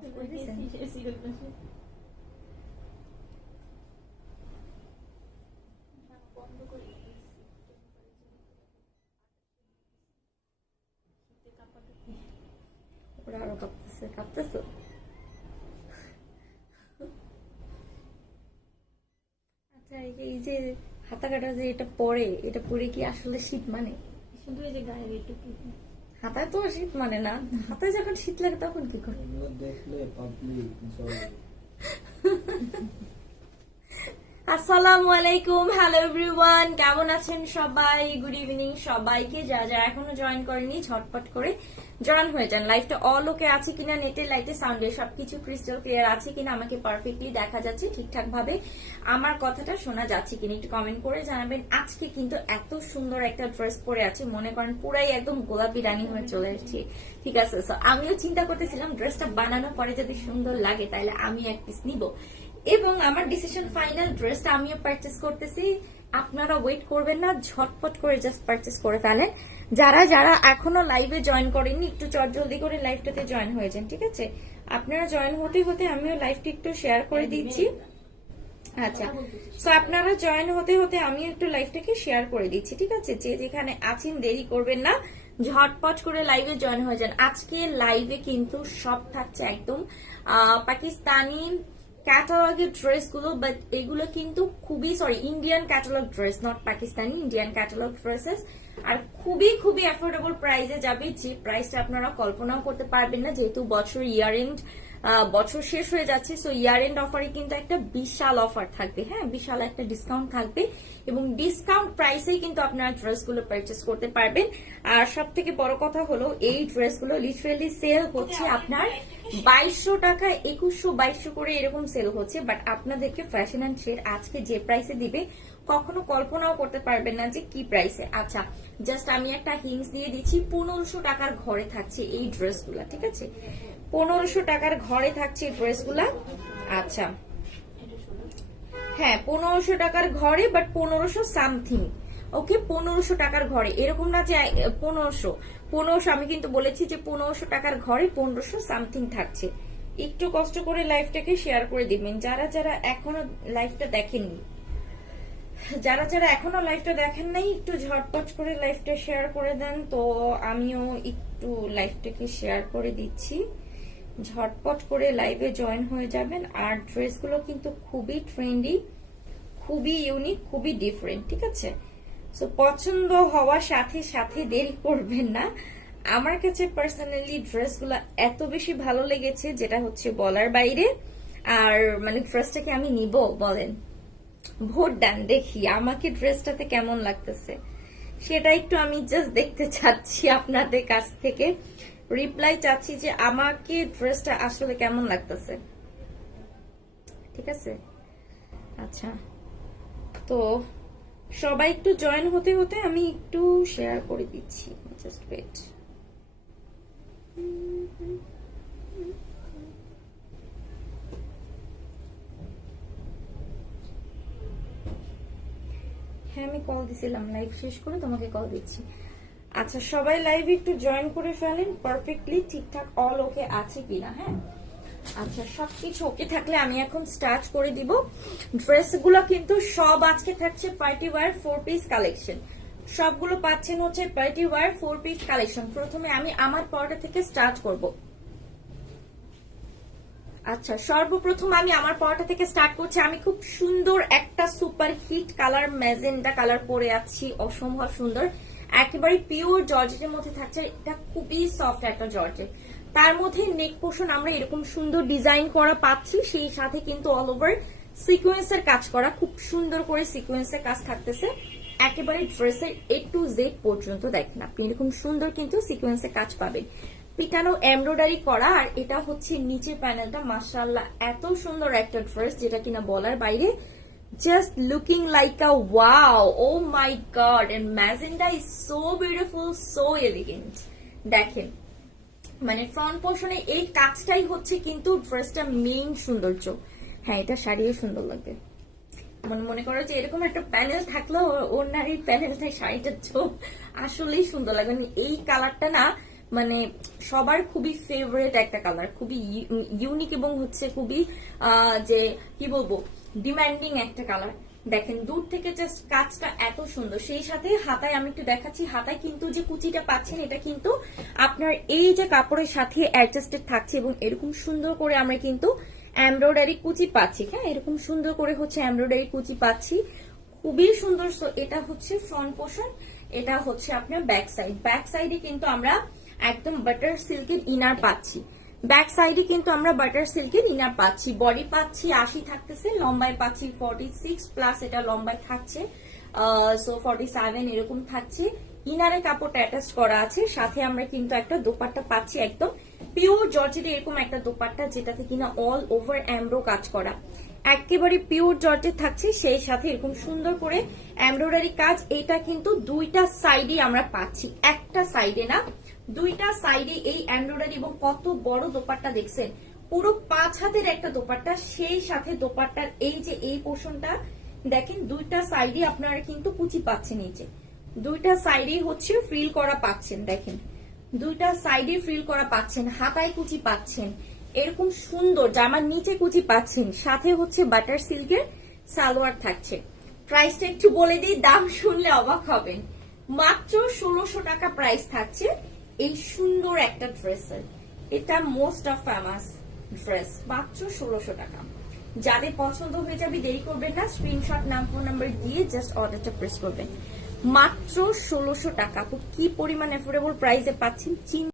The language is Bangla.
আরো কাঁপতেছে, কাঁপতেছে। আচ্ছা, এই যে হাতা কাটা যে এটা পরে, এটা পরে কি আসলে শীত মানে? শুধু এই যে গায়ের এইটুকু। হাতায় তো শীত মানে না, হাতায় যখন শীত লাগে তখন কি করে? দেখলে পাবলিক আসসালামু আলাইকুম, হ্যালো এভরিওয়ান, কেমন আছেন সবাই? গুড ইভিনিং সবাইকে। যারা এখনো জয়েন করেনি ঝটপট করে জয়েন হয়ে যান। লাইভটা অল ওকে আছে কিনা, নেটে লাইটে সাউন্ডে সবকিছু ক্রিস্টাল ক্লিয়ার আছে কিনা, আমাকে পারফেক্টলি দেখা যাচ্ছে ঠিকঠাক ভাবে, আমার কথাটা শোনা যাচ্ছে কিনা একটু কমেন্ট করে জানাবেন। আজকে কিন্তু এত সুন্দর একটা ড্রেস পরে আছে, মনে করেন পুরাই একদম গোলাপি রানী হয়ে চলে এসেছি। ঠিক আছে, সো আমিও চিন্তা করতেছিলাম ড্রেসটা বানানোর পরে যদি সুন্দর লাগে তাহলে আমি এক পিস নিব, এবং আমার ডিসিশন ফাইনাল, ড্রেসটা আমিও পারচেস করতেছি। আপনারা ওয়েট করবেন না, ঝটপট করে জাস্ট পারচেস করে ফেলেন। যারা যারা এখনো লাইভে জয়েন করেননি একটু চটজলদি করে লাইভটাতে জয়েন হয়ে যান, ঠিক আছে? আপনারা জয়েন হতে হতে আমিও লাইভটি একটু শেয়ার করে দিচ্ছি। আচ্ছা, সো আপনারা জয়েন হতে হতে আমি একটু লাইভটাকে শেয়ার করে দিচ্ছি, ঠিক আছে? যে যেখানে আছেন দেরি করবেন না, ঝটপট করে লাইভে জয়েন হয়ে যান। আজকে লাইভে কিন্তু সব থাকছে একদম পাকিস্তানি ক্যাটালগের ড্রেস গুলো, বাট এগুলো কিন্তু খুবই Indian catalogue dress, not Pakistani, Indian catalogue dresses. আর খুবই খুবই অ্যাফোর্ডেবল প্রাইসে যাবে, যে প্রাইসটা আপনারা কল্পনাও করতে পারবেন না, যেহেতু বছর ইয়ার এন্ড, বছর শেষ হয়ে যাচ্ছে। সো ইয়ার এন্ড অফারে কিন্তু একটা বিশাল অফার থাকবে, হ্যাঁ, বিশাল একটা ডিসকাউন্ট থাকবে, এবং ডিসকাউন্ট প্রাইসেই কিন্তু আপনারা ড্রেসগুলো পারচেস করতে পারবেন। আর সব থেকে বড় কথা হলো এই ড্রেসগুলো লিটারেলি সেল হচ্ছে আপনার 2200 টাকা, 2100 2200 করে এরকম সেল হচ্ছে, বাট আপনাদেরকে ফ্যাশন অ্যান্ড ট্রেড আজকে যে প্রাইসে দিবে কখনো কল্পনাও করতে পারবেন না যে কি প্রাইসে। আচ্ছা, জাস্ট আমি একটা হিংস দিয়ে দিচ্ছি, 1500 টাকার ঘরে থাকছে এই ড্রেসগুলা, ঠিক আছে? 1500 টাকার ঘরে থাকছে এই ড্রেসগুলা। আচ্ছা, হ্যাঁ 1500 টাকার ঘরে, বাট 1500 সামথিং, ওকে? 1500 টাকার ঘরে, এরকম না যে 1500 আমি কিন্তু বলেছি যে 1500 টাকার ঘরে 1500 সামথিং থাকছে। একটু কষ্ট করে লাইভটাকে শেয়ার করে দিবেন যারা যারা এখনো লাইভটা দেখেননি, যারা যারা এখনো লাইভটা দেখেন নাই একটু ঝটপট করে লাইভটা শেয়ার করে দেন। তো আমিও একটু লাইভটাকে শেয়ার করে দিচ্ছি, ঝটপট করে লাইভে জয়েন হয়ে যাবেন। আর ড্রেসগুলো কিন্তু খুবই ট্রেন্ডি, খুবই ইউনিক, খুবই ডিফারেন্ট, ঠিক আছে? সো পছন্দ হওয়ার সাথে সাথে দেরি করবেন না। আমার কাছে পার্সোনালি ড্রেসগুলো এত বেশি ভালো লেগেছে, যেটা হচ্ছে বলার বাইরে। আর মানে ড্রেসটাকে আমি নিব, বলেন? ভোট দেন, দেখি আমাকে ড্রেসটাতে কেমন লাগতেছে, সেটা একটু আমি জাস্ট দেখতে চাচ্ছি আপনাদের কাছ থেকে। রিপ্লাই চাচ্ছি যে আমাকে ড্রেসটা আসলে কেমন লাগতেছে, ঠিক আছে? আচ্ছা, তো সবাই একটু জয়েন হতে হতে আমি একটু শেয়ার করে দিচ্ছি, জাস্ট ওয়েট। হ্যাঁ, আমি কল দিছিলাম, লাইভ শেষ করে তোমাকে কল দিচ্ছি। আচ্ছা, সবাই লাইভে একটু জয়েন করে ফেলেন, পারফেক্টলি ঠিকঠাক অল ওকে আছে কিনা, হ্যাঁ? আচ্ছা, সবকিছু ওকে থাকলে আমি এখন স্টার্ট করে দিব। ড্রেসগুলো কিন্তু সব আজকে থাকছে পার্টি ওয়্যার 4 পিস কালেকশন, সবগুলো পাচ্ছেন হচ্ছে পার্টি ওয়্যার 4 পিস কালেকশন। প্রথমে আমি আমার পর্দা থেকে স্টার্ট করব। আচ্ছা, সর্বপ্রথম আমি আমার পড়াটা থেকে স্টার্ট করছি। আমি খুব সুন্দর একটা super hit colour, magenta colour পরে আছি, অসম্ভব সুন্দর, একেবারে পিওর জর্জেটের মধ্যে থাকছে। এটা খুবই সফট একটা জর্জেট, তার মধ্যে নেক পোর্শন আমরা এরকম সুন্দর ডিজাইন করা পাচ্ছি, সেই সাথে কিন্তু অল ওভার সিকোয়েন্সের কাজ করা, খুব সুন্দর করে সিকোয়েন্সের কাজ থাকতেছে একেবারে ড্রেসের A to Z পর্যন্ত। দেখেন আপনি এরকম সুন্দর কিন্তু সিকোয়েন্সের কাজ পাবেন, পিটানো এমব্রয়ডারি করা। আর এটা হচ্ছে নিচের প্যানেলটা, মাশাআল্লাহ এত সুন্দর একটা ড্রেস যেটা কিনা বলার বাইরে, just looking like a wow, oh my god. And magenta is so beautiful, so elegant. দেখেন মানে ফ্রন্ট পোর্শনে এই কাজটাই হচ্ছে কিন্তু ড্রেসটা মেইন সৌন্দর্য। হ্যাঁ, এটা শাড়িও সুন্দর লাগবে, মনে করো যে এরকম একটা প্যানেল থাকলেও ওর নারীর প্যানেলটাই শাড়িটার চোখ আসলেই সুন্দর লাগবে। এই কালারটা না মানে সবার খুবই ফেভারিট একটা কালার, খুবই ইউনিক এবং হচ্ছে খুবই যে কি বলবো ডিমান্ডিং একটা কালার। দেখেন দূর থেকে জাস্ট কাজটা এত সুন্দর, সেই সাথে হাতায় আমি একটু দেখাচ্ছি, হাতায় কিন্তু যে কুচিটা পাচ্ছেন এটা কিন্তু আপনার এই যে কাপড়ের সাথে অ্যাডজাস্টেড থাকছে এবং এরকম সুন্দর করে আমরা কিন্তু এমব্রয়ডারি কুচি পাচ্ছি। হ্যাঁ, এরকম সুন্দর করে হচ্ছে এমব্রয়ডারি কুচি পাচ্ছি, খুবই সুন্দর। সো এটা হচ্ছে ফ্রন্ট পোর্শন, এটা হচ্ছে আপনার ব্যাক সাইড। ব্যাক সাইডে কিন্তু আমরা একদম বাটার সিল্কের ইনার পাচ্ছি, ব্যাক সাইডে কিন্তু আমরা বাটার সিল্কের ইনার পাচ্ছি। বডি পাচ্ছি 80 থাকতেছে, লম্বায় পাচ্ছি 46 প্লাস এটা লম্বায় থাকছে, সো 47 এরকম থাকছে। ইনারে কাপড়টা অ্যাটাচ করা আছে, সাথে আমরা কিন্তু একটা দোপাট্টা পাচ্ছি একদম পিওর জর্জেটের এরকম একটা দোপাট্টা, যেটাতে কিনা অল ওভার এমব্রো কাজ করা, একেবারে পিওর জর্জেট থাকছে, সেই সাথে এরকম সুন্দর করে এমব্রয়ডারি কাজ। এটা কিন্তু দুইটা সাইডে আমরা পাচ্ছি, একটা সাইডে না, দুইটা সাইডে এই এমব্রয়ডারি। এবং কত বড় দোপাট্টা দেখছেন, পুরো 5 হাতের একটা দোপাট্টা, সেই সাথে দোপাট্টার এই যে এই পোর্শনটা দেখেন, দুইটা সাইডে আপনারা কিন্তু কুচি পাচ্ছেন, নিচে দুইটা সাইডে হচ্ছে ফ্রিল করা পাচ্ছেন। দেখেন দুইটা সাইডে ফ্রিল করা পাচ্ছেন, হাতায় কুচি পাচ্ছেন, এরকম সুন্দর জামার নিচে কুচি পাচ্ছেন, সাথে হচ্ছে বাটার সিল্কের সালোয়ার থাকছে। প্রাইসটা একটু বলে দিই, দাম শুনলে অবাক হবেন, মাত্র 1600 টাকা প্রাইস থাকছে এই সুন্দর একটা ড্রেসের। এটা মোস্ট অফ ফেমাস ড্রেস, মাত্র 1600 টাকা। যাদের পছন্দ হয়ে যাবে দেরি করবেন না, স্ক্রিনশট নাম ফোন নাম্বার দিয়ে জাস্ট অর্ডারটা প্রেস করবেন। মাত্র 1600 টাকা, তো কি পরিমাণ অ্যাফোর্ডেবল প্রাইসে পাচ্ছেন।